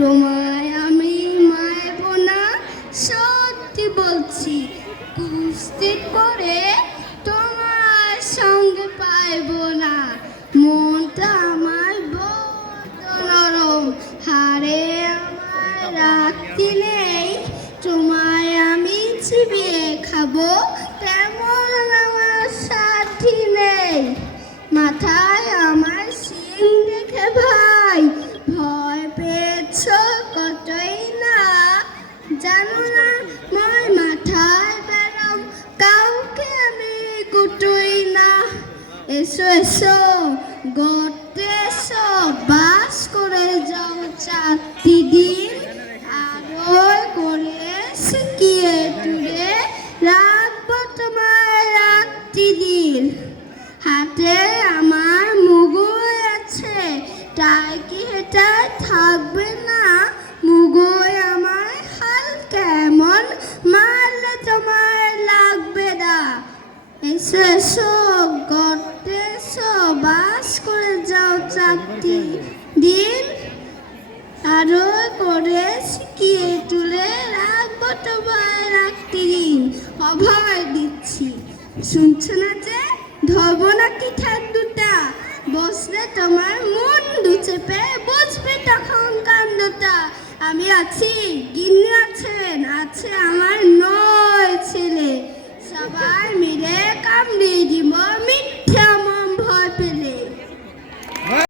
তোমায় আমি মারব না, সত্যি বলছি, কুস্তি করে তোমার সঙ্গে পাইব না। মনটা আমার বড্ড নরম, হারে আমার রাখতে নেই। তোমায় আমি চিবিয়ে খাব, তেমন আমার সাথী নেই। মাথায় আমার সিং জানো মাথায় কাউকে আমি কুটুই এসো এসো, গর্তে বাস করে যাও চারটি দিন। আরও করে শিখিয়ে টুরে রাখব তোমার রাত্রি দিন। হাতে আমার মুগুর আছে তাই কি এটা থাকবে মারলে তোমার লাগবে না। এসো গর্তে বাস করে যাও চারটি দিন। আরও করে শিখিয়ে তুলে রাখব তোমার রাখতে দিন। অভয় দিচ্ছি। শুনছো না যে? ধরবো নাকি ঠাক দুটা? বসলে তোমার মন দু চেপে বুঝবে তখন কান্দটা আমি আছি গিন্নি